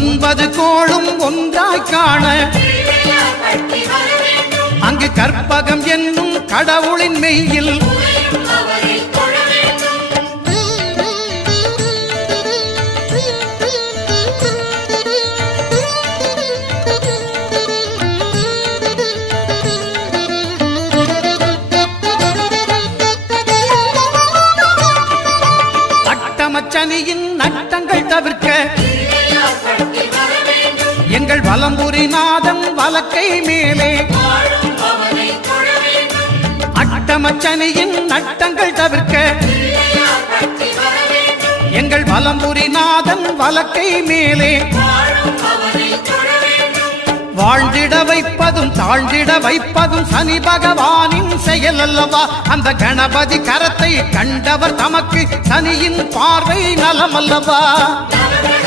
9 கோளும் ஒன்றாய் காண அங்கு கற்பகம் என்னும் கடவுளின் மெய்யில் அட்டமச்சனியின் நட்டங்கள் தவிர்க்க எங்கள் வலம்புரிநாதன் வலக்கை மேலே அட்டமச்சனியின் நட்டங்கள் தவிர்க்க எங்கள் வலம்புரிநாதன் வலக்கை மேலே வாழ்ந்திட வைப்பதும் தாழ்ந்திட வைப்பதும் சனி பகவானின் செயல் அல்லவா? அந்த கணபதி கரத்தை கண்டவர் தமக்கு சனியின் பார்வை நலம் அல்லவா?